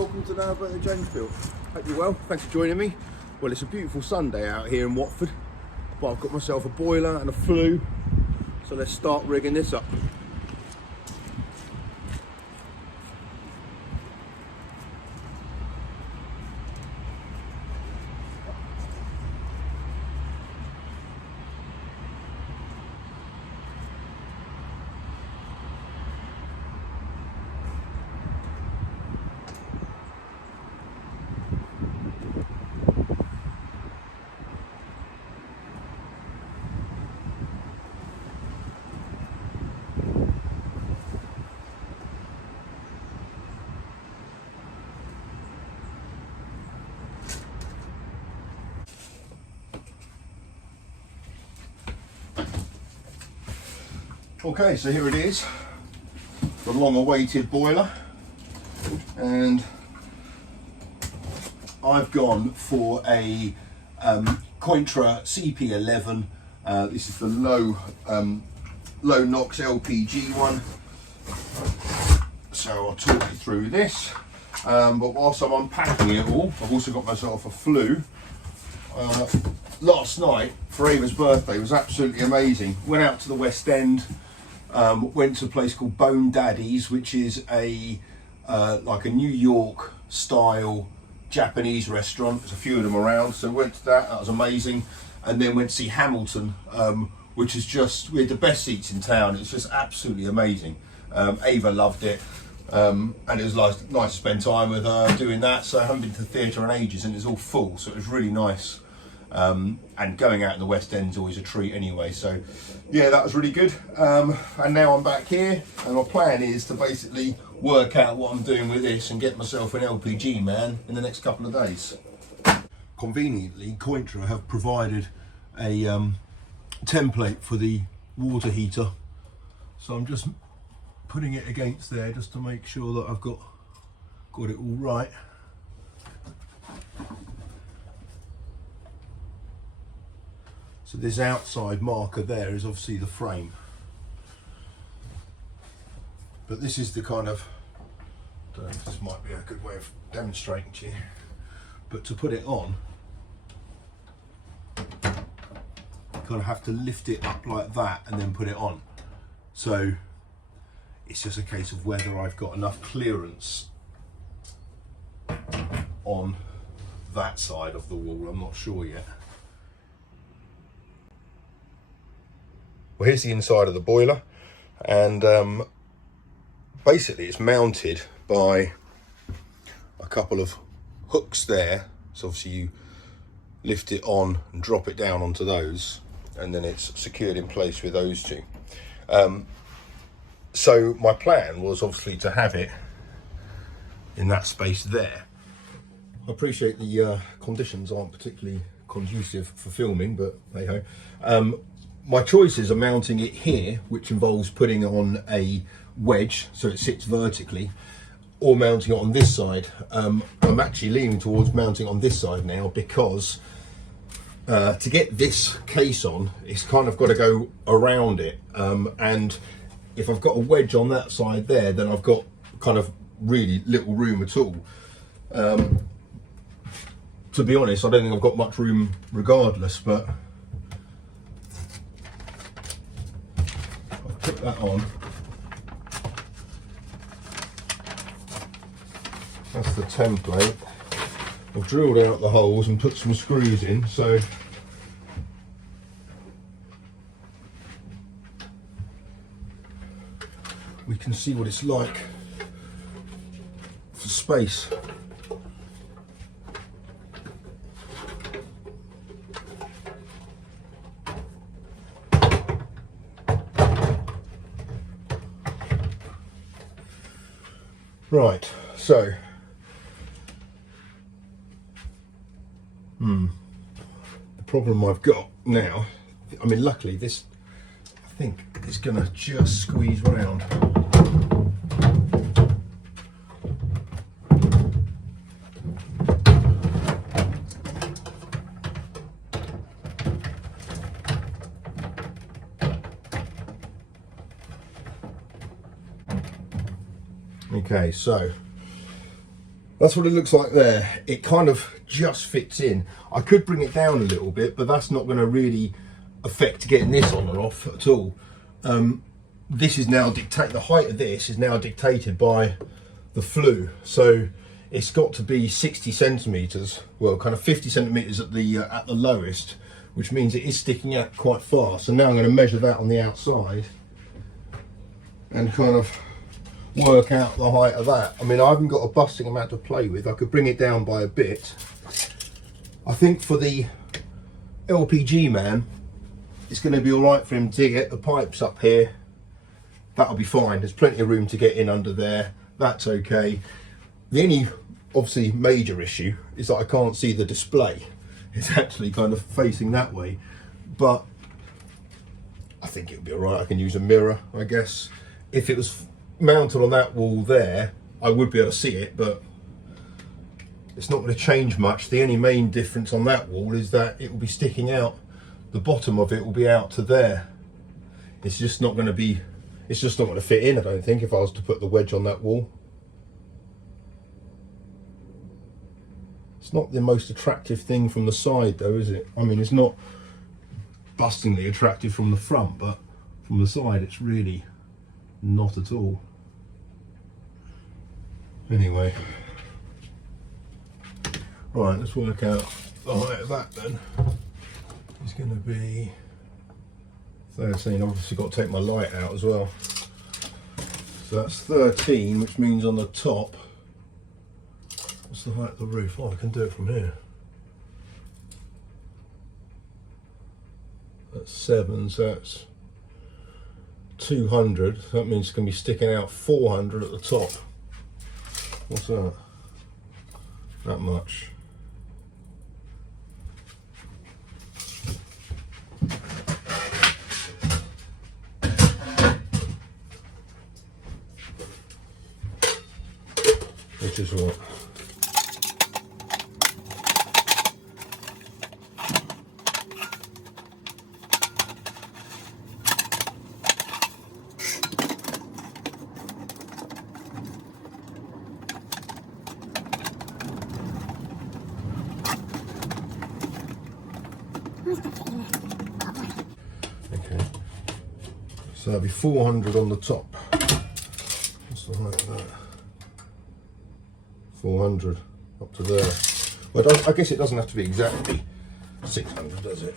welcome to Narrowboat at Jamesfield. Hope you're well, thanks for joining me. Well, it's a beautiful Sunday out here in Watford, but I've got myself a boiler and a flue, so let's start rigging this up. Okay, so here it is, the long-awaited boiler, and I've gone for a Cointra CP11. This is the low NOx LPG one. So I'll talk you through this. But whilst I'm unpacking it all, I've also got myself a flue. Last night for Ava's birthday was absolutely amazing. Went out to the West End. Went to a place called Bone Daddy's, which is a like a New York style Japanese restaurant. There's a few of them around, so went to that. That was amazing. And then went to see Hamilton, which is just, we had the best seats in town. It's just absolutely amazing. Ava loved it, and it was nice to spend time with her doing that. So I haven't been to the theatre in ages, and it's all full, so it was really nice. And going out in the West End is always a treat anyway, so yeah, that was really good. And now I'm back here, and my plan is to basically work out what I'm doing with this and get myself an LPG man in the next couple of days. Conveniently, Cointra have provided a template for the water heater, so I'm just putting it against there just to make sure that I've got it all right. So this outside marker there is obviously the frame, but this is the kind of, I don't know if this might be a good way of demonstrating to you, but to put it on, you kind of have to lift it up like that and then put it on. So it's just a case of whether I've got enough clearance on that side of the wall. I'm not sure yet. Well, here's the inside of the boiler, and basically it's mounted by a couple of hooks there. So obviously you lift it on and drop it down onto those, and then it's secured in place with those two. So my plan was obviously to have it in that space there. I appreciate the conditions aren't particularly conducive for filming, but hey ho. My choices are mounting it here, which involves putting on a wedge so it sits vertically, or mounting it on this side. I'm actually leaning towards mounting on this side now, because to get this case on, it's kind of got to go around it, and if I've got a wedge on that side there, then I've got kind of really little room at all. To be honest, I don't think I've got much room regardless, but I'll put that on. That's the template. I've drilled out the holes and put some screws in, so we can see what it's like for space. Right, so the problem I've got now, I mean, luckily this, I think, is gonna just squeeze round. Okay, so That's what it looks like there. It kind of just fits in. I could bring it down a little bit, but that's not going to really affect getting this on and off at all. This is now dictated, the height of this is now dictated by the flue. So it's got to be 60 centimeters, well, kind of 50 centimeters at the lowest, which means it is sticking out quite far. So now I'm going to measure that on the outside and kind of work out the height of that. I mean, I haven't got a busting amount to play with. I could bring it down by a bit. I think for the LPG man, it's going to be all right for him to get the pipes up here. That'll be fine. There's plenty of room to get in under there. That's okay. The only obviously major issue is that I can't see the display. It's actually kind of facing that way, but I think it'll be all right. I can use a mirror, I guess. If it was mounted on that wall there, I would be able to see it, but it's not going to change much. The only main difference on that wall is that it will be sticking out. The bottom of it will be out to there. It's just not going to be, it's just not going to fit in, I don't think, if I was to put the wedge on that wall. It's not the most attractive thing from the side though, is it? I mean, it's not bustingly attractive from the front, but from the side it's really not at all. Anyway, right, let's work out the height of that then. It's going to be 13. Obviously got to take my light out as well. So that's 13, which means on the top, what's the height of the roof? Oh, I can do it from here. That's 7, so that's 200. That means it's going to be sticking out 400 at the top. What's that? That much. Which is what? Okay, so that'll be 400 on the top. What's the height of that? 400 up to there. Well, I guess it doesn't have to be exactly 600, does it?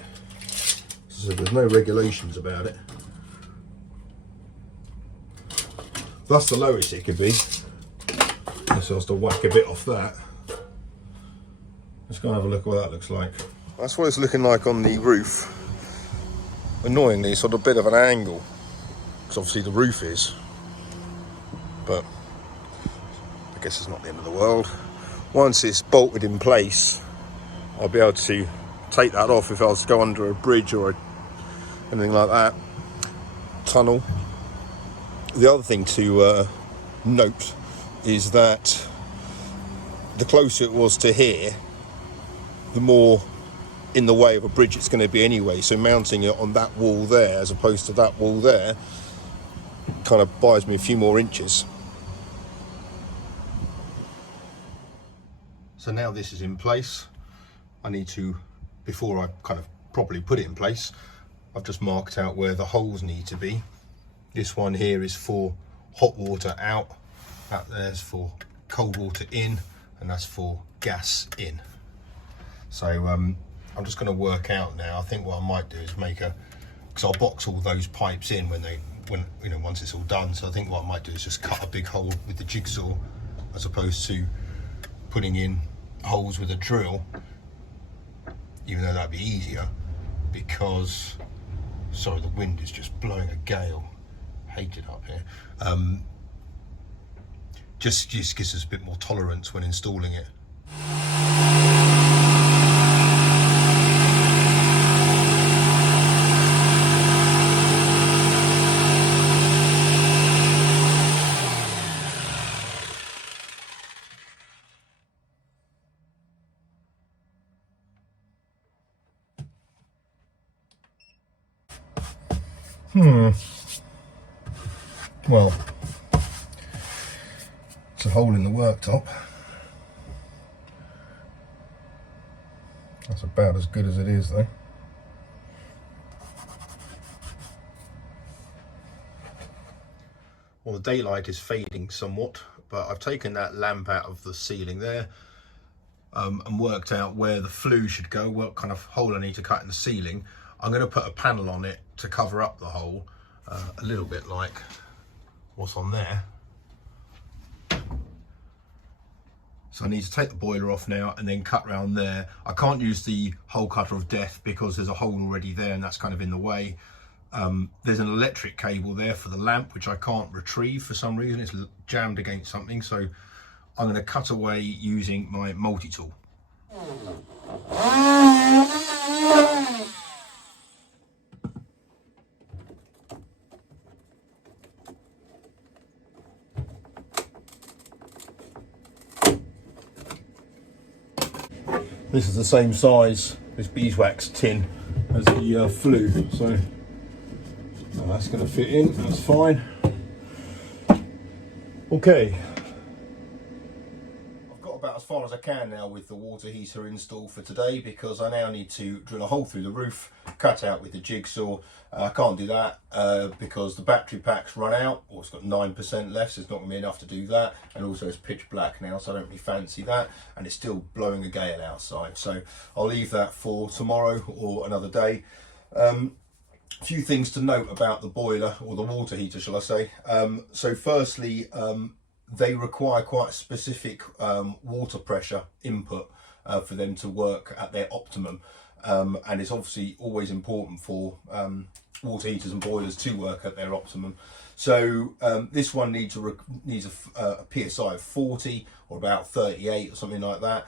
So there's no regulations about it. That's the lowest it could be. Unless I was to whack a bit off that. Let's go and have a look at what that looks like. That's what it's looking like on the roof. Annoyingly, it's on a bit of an angle, because obviously the roof is, but I guess it's not the end of the world. Once it's bolted in place, I'll be able to take that off if I was to go under a bridge or anything like that, tunnel. The other thing to note is that the closer it was to here, the more in the way of a bridge it's going to be anyway. So mounting it on that wall there as opposed to that wall there kind of buys me a few more inches. So now this is in place, I need to, before I kind of properly put it in place, I've just marked out where the holes need to be. This one here is for hot water out, that there's for cold water in, and that's for gas in. So I'm just going to work out now. I think what I might do is make a, because I'll box all those pipes in when you know, once it's all done. So I think what I might do is just cut a big hole with the jigsaw, as opposed to putting in holes with a drill, even though that'd be easier, because, sorry, the wind is just blowing a gale. Hate it up here. Just gives us a bit more tolerance when installing it. Well, it's a hole in the worktop. That's about as good as it is though. Well, the daylight is fading somewhat, but I've taken that lamp out of the ceiling there and worked out where the flue should go, what kind of hole I need to cut in the ceiling. I'm going to put a panel on it to cover up the hole, a little bit like what's on there. So I need to take the boiler off now and then cut around there. I can't use the hole cutter of death because there's a hole already there and that's kind of in the way. There's an electric cable there for the lamp, which I can't retrieve for some reason. It's jammed against something. So I'm going to cut away using my multi-tool. This is the same size, this beeswax tin, as the flue, so that's going to fit in, that's fine. Okay. I've got about as far as I can now with the water heater install for today, because I now need to drill a hole through the roof, cut out with the jigsaw. I can't do that because the battery pack's run out, or it's got 9% left, so it's not going to be enough to do that. And also it's pitch black now, so I don't really fancy that. And it's still blowing a gale outside, so I'll leave that for tomorrow or another day. A few things to note about the boiler, or the water heater, shall I say. So firstly, they require quite a specific water pressure input for them to work at their optimum. And it's obviously always important for water heaters and boilers to work at their optimum. So this one needs a PSI of 40 or about 38 or something like that.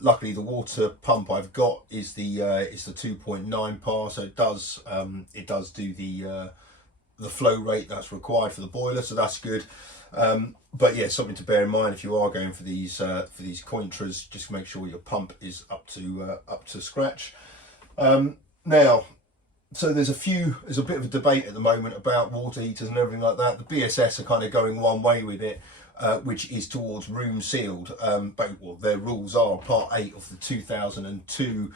Luckily, the water pump I've got is the 2.9 par, so it does do the flow rate that's required for the boiler, so that's good. But yeah, something to bear in mind if you are going for these Cointras, just make sure your pump is up to scratch. Now, so there's a bit of a debate at the moment about water heaters and everything like that. The BSS are kind of going one way with it, which is towards room sealed. But well, their rules are Part 8 of the 2002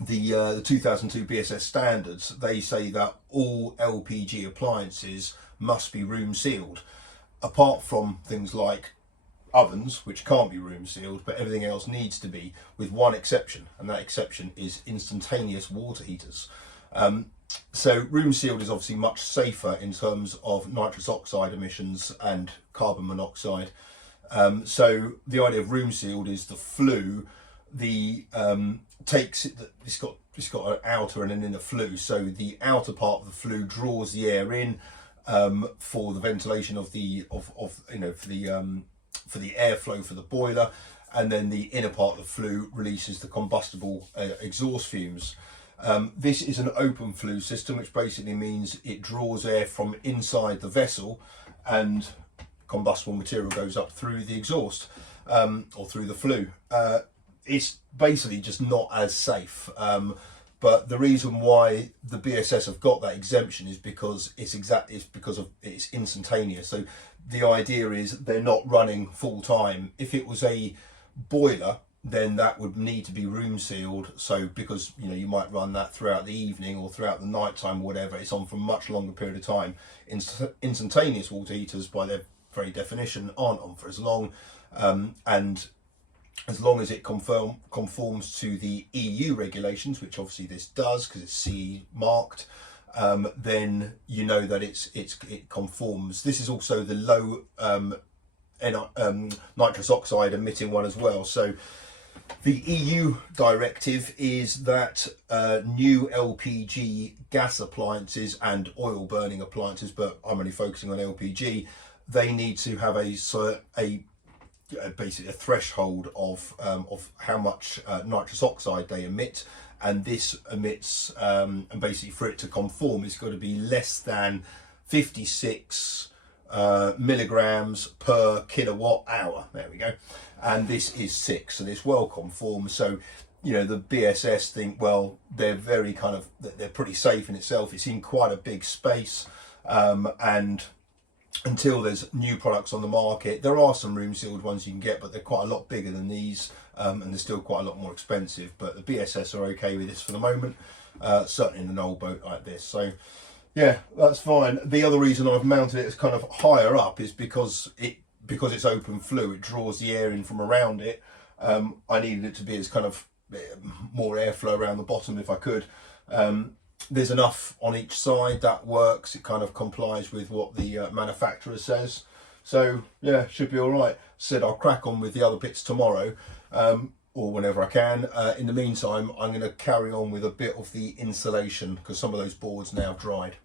the 2002 BSS standards. They say that all LPG appliances must be room sealed, apart from things like ovens, which can't be room sealed, but everything else needs to be, with one exception, and that exception is instantaneous water heaters. So room sealed is obviously much safer in terms of nitrous oxide emissions and carbon monoxide. So the idea of room sealed is the flue, it's got an outer and an inner flue. So the outer part of the flue draws the air in for the ventilation of for the airflow for the boiler, and then the inner part of the flue releases the combustible exhaust fumes. This is an open flue system, which basically means it draws air from inside the vessel and combustible material goes up through the exhaust or through the flue. It's basically just not as safe. But the reason why the BSS have got that exemption is because it's instantaneous. So the idea is they're not running full time. If it was a boiler, then that would need to be room sealed. So because you might run that throughout the evening or throughout the night time, whatever, it's on for a much longer period of time. Instantaneous water heaters, by their very definition, aren't on for as long, and as long as it conforms to the EU regulations, which obviously this does because it's CE marked, then you know that it conforms. This is also the low nitrous oxide emitting one as well. So the EU directive is that new LPG gas appliances and oil burning appliances, but I'm only focusing on LPG, they need to have basically a threshold of how much nitrous oxide they emit, and this emits and basically for it to conform it's got to be less than 56 milligrams per kilowatt hour. There we go. And this is 6, so this well conforms. So the BSS think, well, they're they're pretty safe in itself. It's in quite a big space, and until there's new products on the market, there are some room sealed ones you can get, but they're quite a lot bigger than these. and they're still quite a lot more expensive, but the BSS are okay with this for the moment, certainly in an old boat like this. So yeah, that's fine. The other reason I've mounted it as kind of higher up is because it's open flue, it draws the air in from around it. I needed it to be as kind of more airflow around the bottom if I could. There's enough on each side that works. It kind of complies with what the manufacturer says. So yeah, should be all right. Said I'll crack on with the other bits tomorrow, or whenever I can. In the meantime, I'm going to carry on with a bit of the insulation because some of those boards now dried.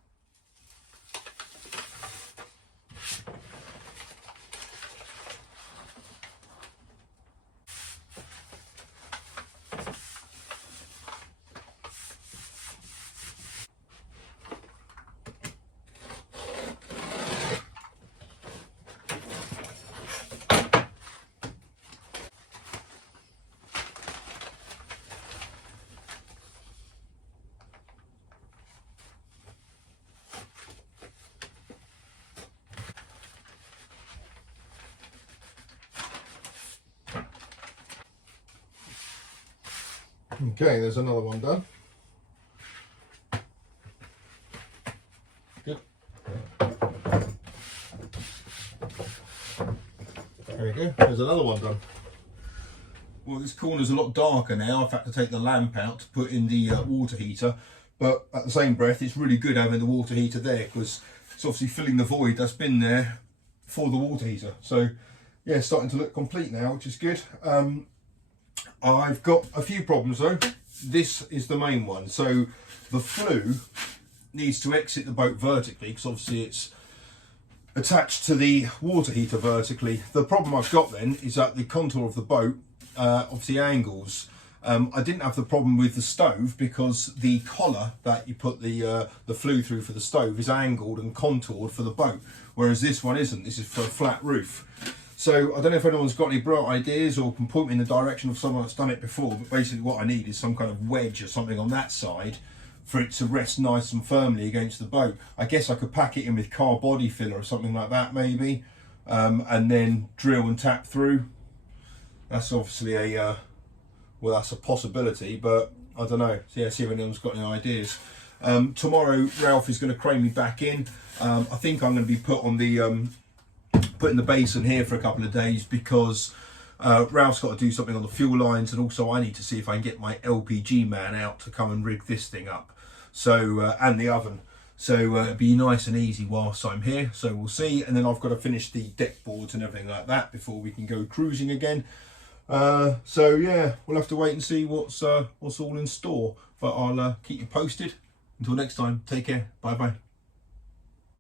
Okay, there's another one done. Good. There we go, there's another one done. Well, this corner's a lot darker now. I've had to take the lamp out to put in the water heater, but at the same breath, it's really good having the water heater there because it's obviously filling the void that's been there for the water heater. So yeah, it's starting to look complete now, which is good. I've got a few problems though. This is the main one. So the flue needs to exit the boat vertically because obviously it's attached to the water heater vertically. The problem I've got then is that the contour of the boat obviously angles. I didn't have the problem with the stove because the collar that you put the flue through for the stove is angled and contoured for the boat, whereas this one isn't. This is for a flat roof. So I don't know if anyone's got any bright ideas or can point me in the direction of someone that's done it before, but basically what I need is some kind of wedge or something on that side for it to rest nice and firmly against the boat. I guess I could pack it in with car body filler or something like that maybe, and then drill and tap through. That's obviously a, well, that's a possibility, but I don't know. So yeah, see if anyone's got any ideas. Tomorrow Ralph is going to crane me back in. I think I'm going to be putting the basin here for a couple of days because Ralph's got to do something on the fuel lines, and also I need to see if I can get my LPG man out to come and rig this thing up. So and the oven. So it'll be nice and easy whilst I'm here. So we'll see, and then I've got to finish the deck boards and everything like that before we can go cruising again. So yeah, we'll have to wait and see what's all in store. But I'll keep you posted. Until next time, take care. Bye bye.